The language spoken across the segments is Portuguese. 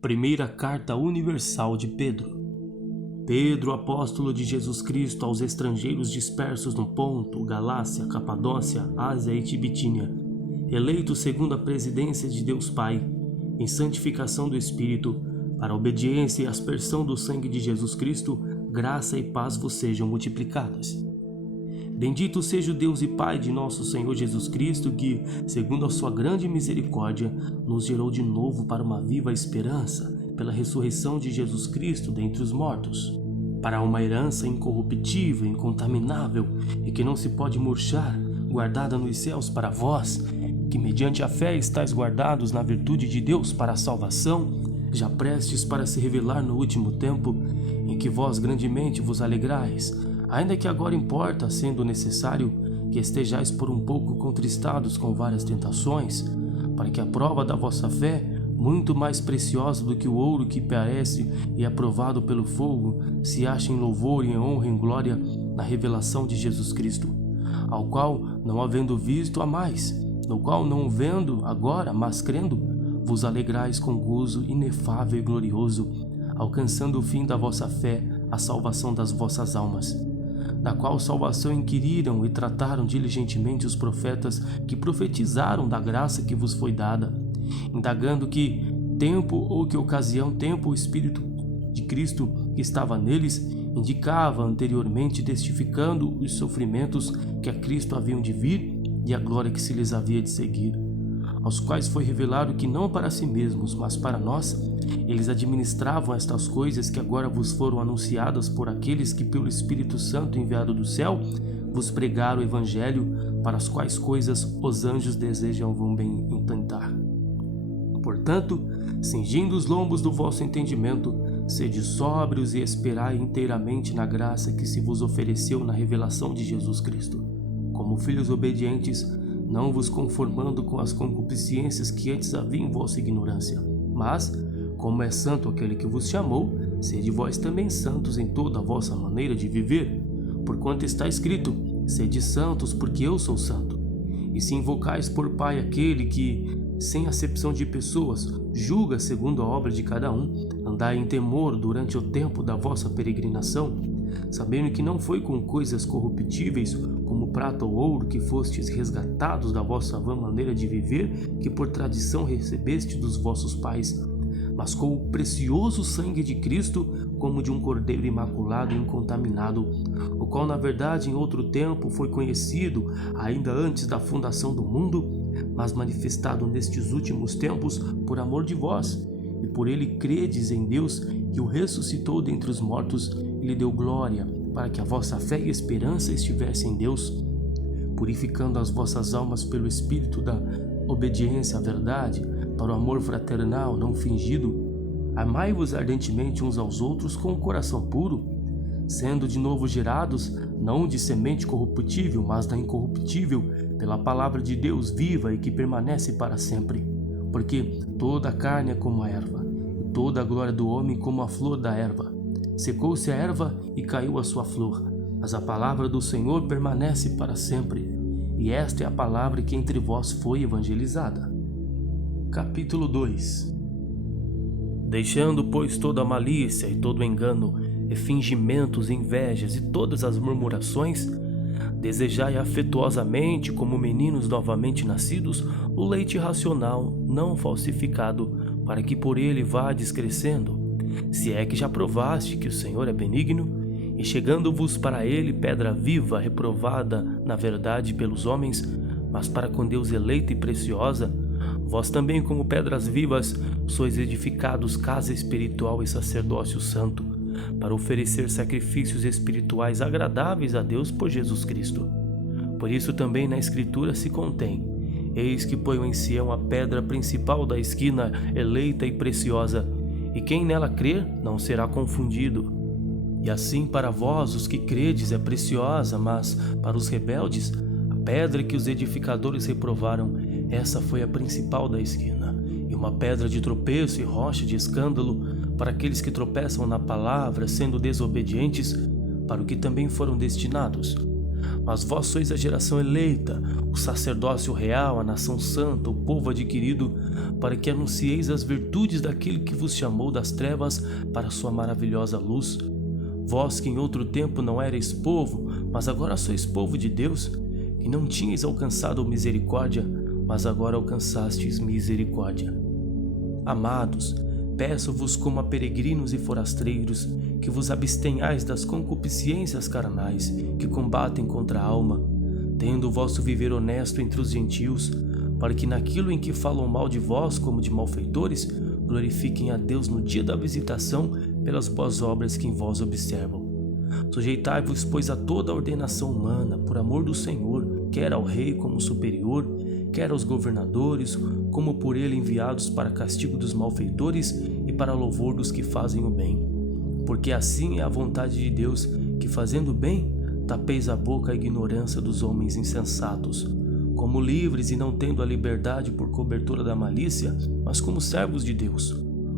Primeira Carta Universal de Pedro. Pedro, apóstolo de Jesus Cristo, aos estrangeiros dispersos no Ponto, Galácia, Capadócia, Ásia e Bitínia, eleitos segundo a presidência de Deus Pai, em santificação do Espírito, para a obediência e aspersão do sangue de Jesus Cristo, graça e paz vos sejam multiplicadas. Bendito seja o Deus e Pai de nosso Senhor Jesus Cristo, que, segundo a sua grande misericórdia, nos gerou de novo para uma viva esperança, pela ressurreição de Jesus Cristo dentre os mortos, para uma herança incorruptível, incontaminável e que não se pode murchar, guardada nos céus para vós, que mediante a fé estáis guardados na virtude de Deus para a salvação, já prestes para se revelar no último tempo, em que vós grandemente vos alegrais, ainda que agora importa, sendo necessário, que estejais por um pouco contristados com várias tentações, para que a prova da vossa fé, muito mais preciosa do que o ouro que perece e é provado pelo fogo, se ache em louvor e em honra e em glória na revelação de Jesus Cristo, ao qual, não havendo visto, amais, no qual não vendo agora, mas crendo, vos alegrais com gozo inefável e glorioso, alcançando o fim da vossa fé, a salvação das vossas almas, da qual salvação inquiriram e trataram diligentemente os profetas que profetizaram da graça que vos foi dada, indagando que tempo ou que ocasião o Espírito de Cristo que estava neles indicava anteriormente, testificando os sofrimentos que a Cristo haviam de vir e a glória que se lhes havia de seguir, aos quais foi revelado que não para si mesmos, mas para nós, eles administravam estas coisas que agora vos foram anunciadas por aqueles que pelo Espírito Santo enviado do céu vos pregaram o Evangelho, para as quais coisas os anjos desejam vão bem intentar. Portanto, cingindo os lombos do vosso entendimento, sede sóbrios e esperai inteiramente na graça que se vos ofereceu na revelação de Jesus Cristo. Como filhos obedientes, não vos conformando com as concupiscências que antes havia em vossa ignorância, mas, como é santo aquele que vos chamou, sede vós também santos em toda a vossa maneira de viver, porquanto está escrito, sede santos porque eu sou santo. E se invocais por Pai aquele que, sem acepção de pessoas, julga segundo a obra de cada um, andai em temor durante o tempo da vossa peregrinação, sabendo que não foi com coisas corruptíveis, como prata ou ouro, que fostes resgatados da vossa vã maneira de viver, que por tradição recebeste dos vossos pais, mas com o precioso sangue de Cristo, como de um cordeiro imaculado e incontaminado, o qual na verdade em outro tempo foi conhecido, ainda antes da fundação do mundo, mas manifestado nestes últimos tempos por amor de vós, e por ele credes em Deus, que o ressuscitou dentre os mortos e lhe deu glória, para que a vossa fé e esperança estivessem em Deus, purificando as vossas almas pelo Espírito da obediência à verdade, para o amor fraternal não fingido. Amai-vos ardentemente uns aos outros com o coração puro, sendo de novo gerados, não de semente corruptível, mas da incorruptível, pela palavra de Deus viva e que permanece para sempre. Porque toda a carne é como a erva, e toda a glória do homem como a flor da erva. Secou-se a erva e caiu a sua flor, mas a palavra do Senhor permanece para sempre. E esta é a palavra que entre vós foi evangelizada. Capítulo 2. Deixando, pois, toda a malícia e todo o engano, e fingimentos, invejas e todas as murmurações, desejai afetuosamente, como meninos novamente nascidos, o leite racional, não falsificado, para que por ele vades crescendo, se é que já provaste que o Senhor é benigno, e chegando-vos para ele pedra viva, reprovada na verdade pelos homens, mas para com Deus eleita e preciosa, vós também, como pedras vivas, sois edificados casa espiritual e sacerdócio santo, para oferecer sacrifícios espirituais agradáveis a Deus por Jesus Cristo. Por isso também na Escritura se contém: eis que ponho em Sião a pedra principal da esquina, eleita e preciosa, e quem nela crer não será confundido. E assim para vós, os que credes, é preciosa, mas para os rebeldes, a pedra que os edificadores reprovaram, essa foi a principal da esquina, e uma pedra de tropeço e rocha de escândalo para aqueles que tropeçam na palavra, sendo desobedientes, para o que também foram destinados. Mas vós sois a geração eleita, o sacerdócio real, a nação santa, o povo adquirido, para que anuncieis as virtudes daquele que vos chamou das trevas para a sua maravilhosa luz. Vós que em outro tempo não erais povo, mas agora sois povo de Deus, que não tinhais alcançado misericórdia, mas agora alcançastes misericórdia. Amados, peço-vos como a peregrinos e forasteiros, que vos abstenhais das concupiscências carnais que combatem contra a alma, tendo o vosso viver honesto entre os gentios, para que naquilo em que falam mal de vós como de malfeitores, glorifiquem a Deus no dia da visitação pelas boas obras que em vós observam. Sujeitai-vos, pois, a toda a ordenação humana, por amor do Senhor, quer ao rei como superior, quer aos governadores, como por ele enviados para castigo dos malfeitores e para louvor dos que fazem o bem. Porque assim é a vontade de Deus, que fazendo bem, tapeis a boca à ignorância dos homens insensatos. Como livres e não tendo a liberdade por cobertura da malícia, mas como servos de Deus.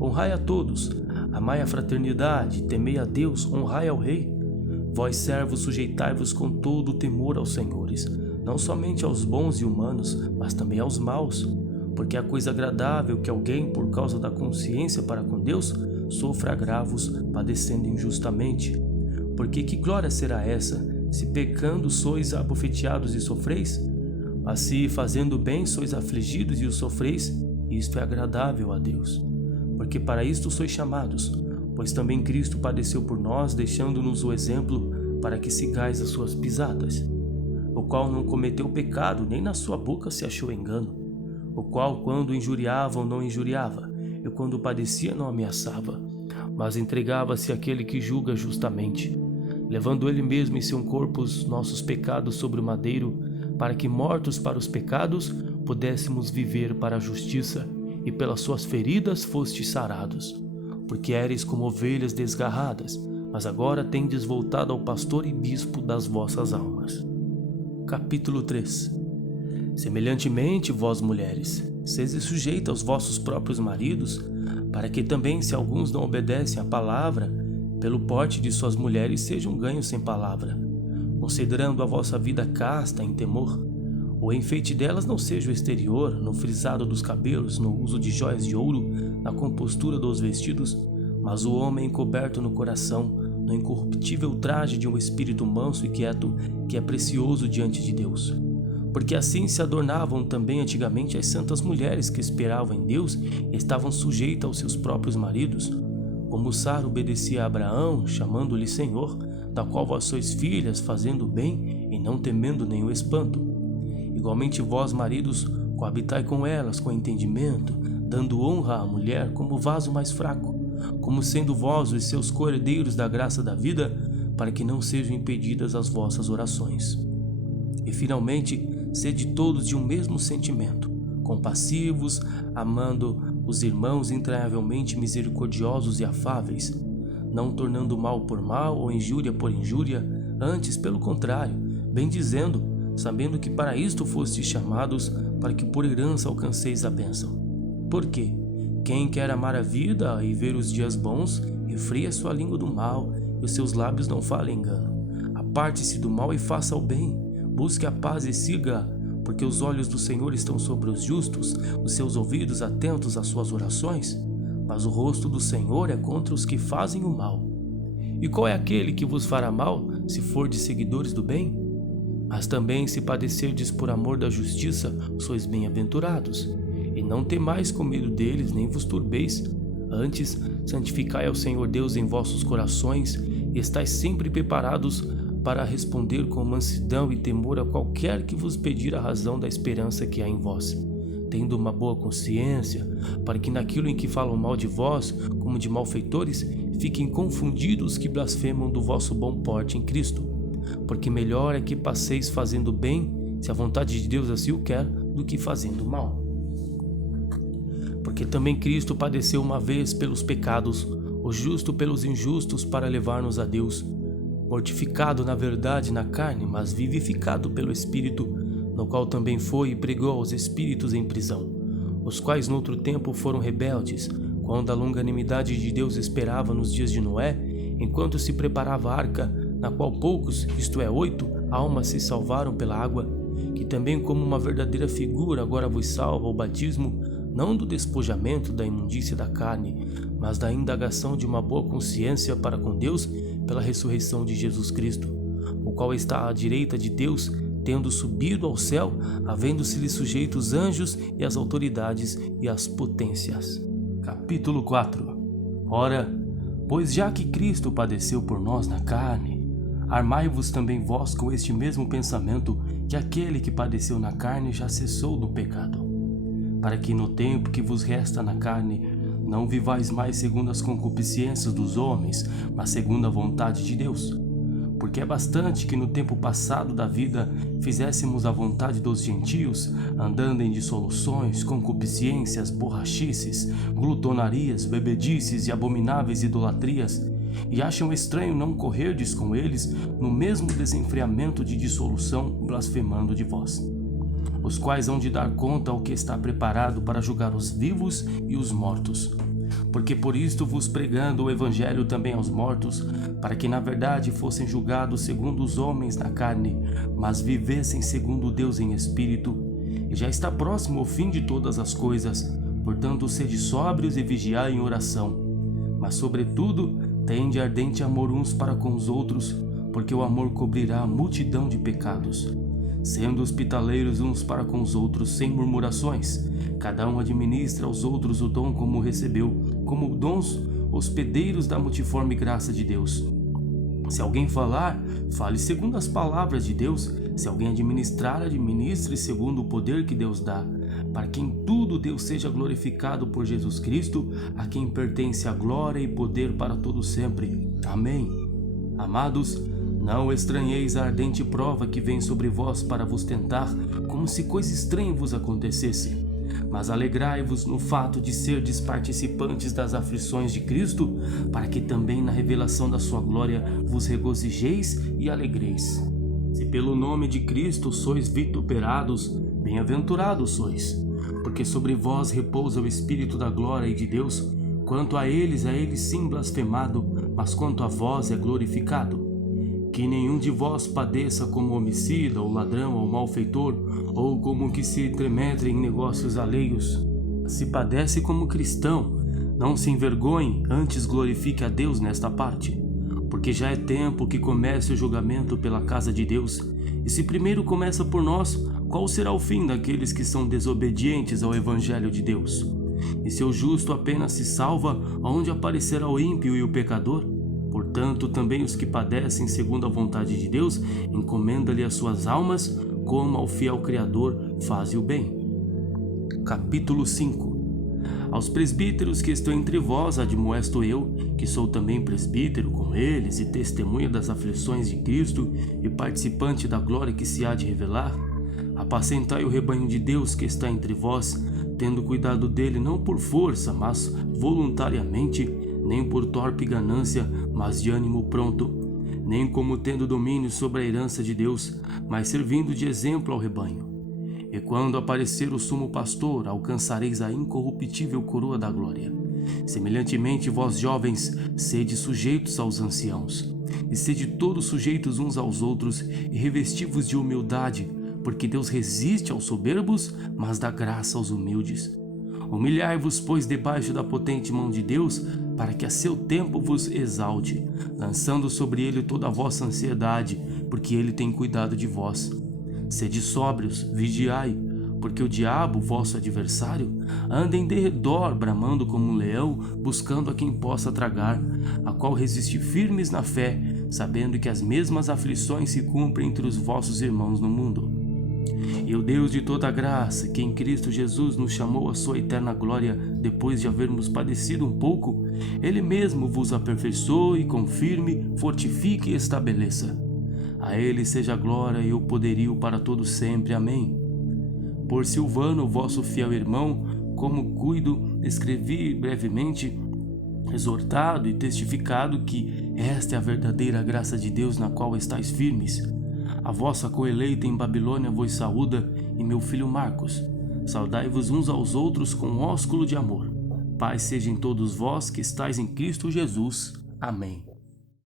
Honrai a todos, amai a fraternidade, temei a Deus, honrai ao rei. Vós servos, sujeitai-vos com todo o temor aos senhores, não somente aos bons e humanos, mas também aos maus, porque é coisa agradável que alguém, por causa da consciência para com Deus, sofra agravos, padecendo injustamente. Porque que glória será essa, se pecando sois abofeteados e sofreis? Mas se, fazendo bem, sois afligidos e o sofreis, isto é agradável a Deus. Porque para isto sois chamados, pois também Cristo padeceu por nós, deixando-nos o exemplo para que sigais as suas pisadas. O qual não cometeu pecado, nem na sua boca se achou engano. O qual, quando injuriavam, não injuriava, e quando padecia, não ameaçava, mas entregava-se àquele que julga justamente, levando ele mesmo em seu corpo os nossos pecados sobre o madeiro, para que, mortos para os pecados, pudéssemos viver para a justiça, e pelas suas feridas fostes sarados. Porque éreis como ovelhas desgarradas, mas agora tendes voltado ao pastor e bispo das vossas almas. Capítulo 3. Semelhantemente, vós mulheres, sede sujeitas aos vossos próprios maridos, para que também, se alguns não obedecem à palavra, pelo porte de suas mulheres sejam ganhos sem palavra, considerando a vossa vida casta em temor. O enfeite delas não seja o exterior, no frisado dos cabelos, no uso de jóias de ouro, na compostura dos vestidos, mas o homem encoberto no coração, no incorruptível traje de um espírito manso e quieto, que é precioso diante de Deus. Porque assim se adornavam também antigamente as santas mulheres que esperavam em Deus e estavam sujeitas aos seus próprios maridos. Como Sara obedecia a Abraão, chamando-lhe Senhor, da qual vós sois filhas, fazendo o bem e não temendo nenhum espanto. Igualmente vós, maridos, coabitai com elas com entendimento, dando honra à mulher como vaso mais fraco, como sendo vós os seus co-herdeiros da graça da vida, para que não sejam impedidas as vossas orações. E finalmente, sede todos de um mesmo sentimento, compassivos, amando os irmãos entranhavelmente misericordiosos e afáveis, não tornando mal por mal ou injúria por injúria, antes, pelo contrário, bendizendo, sabendo que para isto fostes chamados, para que por herança alcanceis a bênção. Porque quem quer amar a vida e ver os dias bons, refreia sua língua do mal, e os seus lábios não falem engano. Aparte-se do mal e faça o bem, busque a paz e siga, porque os olhos do Senhor estão sobre os justos, os seus ouvidos atentos às suas orações, mas o rosto do Senhor é contra os que fazem o mal. E qual é aquele que vos fará mal, se fordes seguidores do bem? Mas também, se padecerdes por amor da justiça, sois bem-aventurados. E não temais com medo deles, nem vos turbeis. Antes, santificai ao Senhor Deus em vossos corações, e estais sempre preparados para responder com mansidão e temor a qualquer que vos pedir a razão da esperança que há em vós, tendo uma boa consciência, para que naquilo em que falam mal de vós, como de malfeitores, fiquem confundidos que blasfemam do vosso bom porte em Cristo. Porque melhor é que passeis fazendo bem, se a vontade de Deus assim o quer, do que fazendo mal. Porque também Cristo padeceu uma vez pelos pecados, o justo pelos injustos, para levar-nos a Deus, mortificado na verdade na carne, mas vivificado pelo Espírito, no qual também foi e pregou aos espíritos em prisão, os quais noutro tempo foram rebeldes, quando a longanimidade de Deus esperava nos dias de Noé, enquanto se preparava a arca, na qual poucos, isto é, 8, almas se salvaram pela água, que também como uma verdadeira figura agora vos salva o batismo, não do despojamento da imundícia da carne, mas da indagação de uma boa consciência para com Deus pela ressurreição de Jesus Cristo, o qual está à direita de Deus, tendo subido ao céu, havendo-se-lhe sujeitos os anjos e as autoridades e as potências. Capítulo 4. Ora, pois já que Cristo padeceu por nós na carne, armai-vos também vós com este mesmo pensamento, que aquele que padeceu na carne já cessou do pecado, para que no tempo que vos resta na carne, não vivais mais segundo as concupiscências dos homens, mas segundo a vontade de Deus. Porque é bastante que no tempo passado da vida fizéssemos a vontade dos gentios, andando em dissoluções, concupiscências, borrachices, glutonarias, bebedices e abomináveis idolatrias, e acham estranho não correrdes com eles no mesmo desenfreamento de dissolução, blasfemando de vós, os quais hão de dar conta ao que está preparado para julgar os vivos e os mortos. Porque por isto vos pregando o evangelho também aos mortos, para que na verdade fossem julgados segundo os homens na carne, mas vivessem segundo Deus em espírito. E já está próximo o fim de todas as coisas, portanto sede sóbrios e vigiai em oração. Mas sobretudo, tende ardente amor uns para com os outros, porque o amor cobrirá a multidão de pecados. Sendo hospitaleiros uns para com os outros sem murmurações, cada um administra aos outros o dom como recebeu, como dons hospedeiros da multiforme graça de Deus. Se alguém falar, fale segundo as palavras de Deus. Se alguém administrar, administre segundo o poder que Deus dá, para que em tudo Deus seja glorificado por Jesus Cristo, a quem pertence a glória e poder para todo sempre. Amém. Amados, não estranheis a ardente prova que vem sobre vós para vos tentar, como se coisa estranha vos acontecesse. Mas alegrai-vos no fato de serdes participantes das aflições de Cristo, para que também na revelação da sua glória vos regozijeis e alegreis. Se pelo nome de Cristo sois vituperados, bem-aventurados sois, porque sobre vós repousa o Espírito da glória e de Deus. Quanto a eles sim blasfemado, mas quanto a vós é glorificado. Que nenhum de vós padeça como homicida, ou ladrão, ou malfeitor, ou como que se entremetre em negócios alheios. Se padece como cristão, não se envergonhe, antes glorifique a Deus nesta parte. Porque já é tempo que comece o julgamento pela casa de Deus. E se primeiro começa por nós, qual será o fim daqueles que são desobedientes ao Evangelho de Deus? E se o justo apenas se salva, onde aparecerá o ímpio e o pecador? Portanto, também os que padecem segundo a vontade de Deus, encomenda-lhe as suas almas, como ao fiel Criador faze o bem. Capítulo 5. Aos presbíteros que estão entre vós admoesto eu, que sou também presbítero com eles e testemunha das aflições de Cristo e participante da glória que se há de revelar. Apacentai o rebanho de Deus que está entre vós, tendo cuidado dele não por força, mas voluntariamente, nem por torpe ganância, mas de ânimo pronto, nem como tendo domínio sobre a herança de Deus, mas servindo de exemplo ao rebanho. E quando aparecer o sumo pastor, alcançareis a incorruptível coroa da glória. Semelhantemente, vós jovens, sede sujeitos aos anciãos, e sede todos sujeitos uns aos outros, e revesti-vos de humildade, porque Deus resiste aos soberbos, mas dá graça aos humildes. Humilhai-vos, pois, debaixo da potente mão de Deus, para que a seu tempo vos exalte, lançando sobre ele toda a vossa ansiedade, porque ele tem cuidado de vós. Sede sóbrios, vigiai, porque o diabo, vosso adversário, anda em derredor, bramando como um leão, buscando a quem possa tragar, a qual resiste firmes na fé, sabendo que as mesmas aflições se cumprem entre os vossos irmãos no mundo. E o Deus de toda graça, que em Cristo Jesus nos chamou à sua eterna glória, depois de havermos padecido um pouco, Ele mesmo vos aperfeiçoe, confirme, fortifique e estabeleça. A Ele seja a glória e o poderio para todo sempre. Amém. Por Silvano, vosso fiel irmão, como cuido, escrevi brevemente, exortado e testificado que esta é a verdadeira graça de Deus na qual estáis firmes. A vossa coeleita em Babilônia vos saúda, e meu filho Marcos. Saudai-vos uns aos outros com ósculo de amor. Paz seja em todos vós que estáis em Cristo Jesus. Amém.